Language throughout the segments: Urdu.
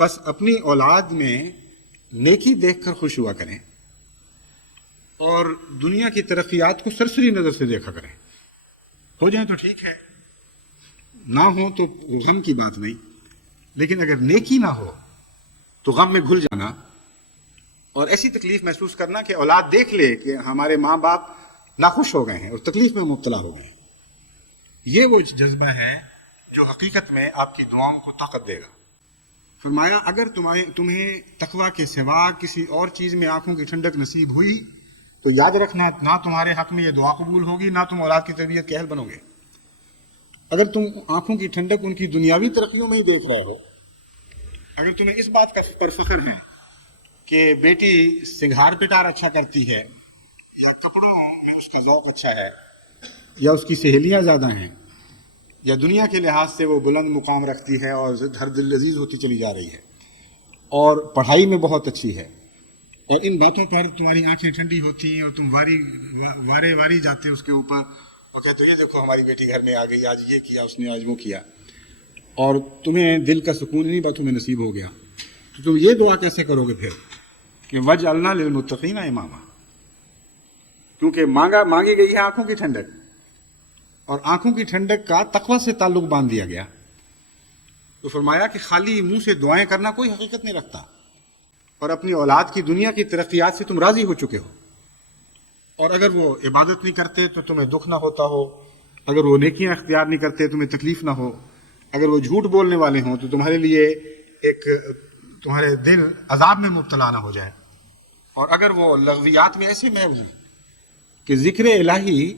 بس اپنی اولاد میں نیکی دیکھ کر خوش ہوا کریں اور دنیا کی ترقیات کو سرسری نظر سے دیکھا کریں. ہو جائیں تو ٹھیک ہے، نہ ہو تو غم کی بات نہیں، لیکن اگر نیکی نہ ہو تو غم میں گھل جانا اور ایسی تکلیف محسوس کرنا کہ اولاد دیکھ لے کہ ہمارے ماں باپ ناخوش ہو گئے ہیں اور تکلیف میں مبتلا ہو گئے ہیں. یہ وہ جذبہ ہے جو حقیقت میں آپ کی دعاؤں کو طاقت دے گا. فرمایا اگر تمہیں تقویٰ کے سوا کسی اور چیز میں آنکھوں کی ٹھنڈک نصیب ہوئی تو یاد رکھنا نہ تمہارے حق میں یہ دعا قبول ہوگی، نہ تم اولاد کی تربیت کے اہل بنو گے. اگر تم آنکھوں کی ٹھنڈک ان کی دنیاوی ترقیوں میں ہی دیکھ رہے ہو، اگر تمہیں اس بات کا پر فخر ہے کہ بیٹی سنگھار پٹار اچھا کرتی ہے یا کپڑوں میں اس کا ذوق اچھا ہے یا اس کی سہیلیاں زیادہ ہیں یا دنیا کے لحاظ سے وہ بلند مقام رکھتی ہے اور ہر دل عزیز ہوتی چلی جا رہی ہے اور پڑھائی میں بہت اچھی ہے، اور ان باتوں پر تمہاری آنکھیں ٹھنڈی ہوتی ہیں اور تم وارے جاتے اس کے اوپر اور کہتے یہ دیکھو ہماری بیٹی گھر میں آ گئی، آج یہ کیا اس نے، آج وہ کیا، اور تمہیں دل کا سکون نہیں باتوں میں نصیب ہو گیا، تو تم یہ دعا کیسے کرو گے پھر کہ وَجْعَلْنَا لِلْمُتَّقِينَ إِمَامًا؟ کیونکہ مانگی گئی ہے آنکھوں کی ٹھنڈک، اور آنکھوں کی ٹھنڈک کا تقویٰ سے تعلق باندھ دیا گیا. تو فرمایا کہ خالی منہ سے دعائیں کرنا کوئی حقیقت نہیں رکھتا، اور اپنی اولاد کی دنیا کی ترقیات سے تم راضی ہو چکے ہو، اور اگر وہ عبادت نہیں کرتے تو تمہیں دکھ نہ ہوتا ہو، اگر وہ نیکیاں اختیار نہیں کرتے تمہیں تکلیف نہ ہو، اگر وہ جھوٹ بولنے والے ہوں تو تمہارے لیے تمہارے دل عذاب میں مبتلا نہ ہو جائے، اور اگر وہ لغویات میں ایسے محو ہیں کہ ذکر الہی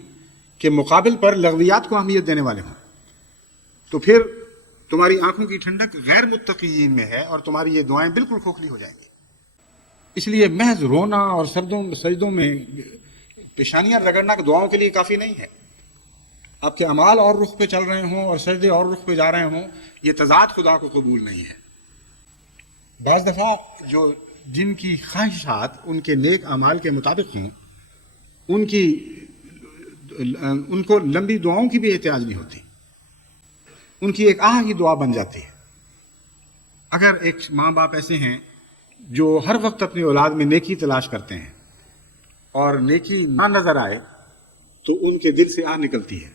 کے مقابل پر لغویات کو اہمیت دینے والے ہوں، تو پھر تمہاری آنکھوں کی ٹھنڈک غیر متقین میں ہے اور تمہاری یہ دعائیں بالکل کھوکھلی ہو جائیں گی. اس لیے محض رونا اور سجدوں میں پیشانیاں رگڑنا دعاؤں کے لیے کافی نہیں ہے. آپ کے اعمال اور رخ پہ چل رہے ہوں اور سجدے اور رخ پہ جا رہے ہوں، یہ تضاد خدا کو قبول نہیں ہے. بعض دفعہ جن کی خواہشات ان کے نیک اعمال کے مطابق ہوں ان کو لمبی دعاؤں کی بھی احتیاج نہیں ہوتی، ان کی ایک آہ ہی دعا بن جاتی ہے. اگر ایک ماں باپ ایسے ہیں جو ہر وقت اپنی اولاد میں نیکی تلاش کرتے ہیں اور نیکی نہ نظر آئے تو ان کے دل سے آہ نکلتی ہے،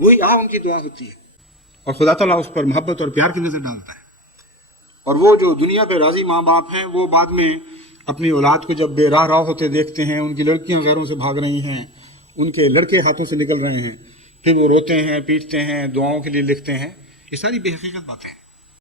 وہی آہ ان کی دعا ہوتی ہے، اور خدا تعالیٰ اس پر محبت اور پیار کی نظر ڈالتا ہے. اور وہ جو دنیا پہ راضی ماں باپ ہیں وہ بعد میں اپنی اولاد کو جب بے راہ ہوتے دیکھتے ہیں، ان کی لڑکیاں غیروں سے بھاگ رہی ہیں، ان کے لڑکے ہاتھوں سے نکل رہے ہیں، پھر وہ روتے ہیں، پیٹتے ہیں، دعاؤں کے لیے لکھتے ہیں. یہ ساری بے حقیقت باتیں ہیں.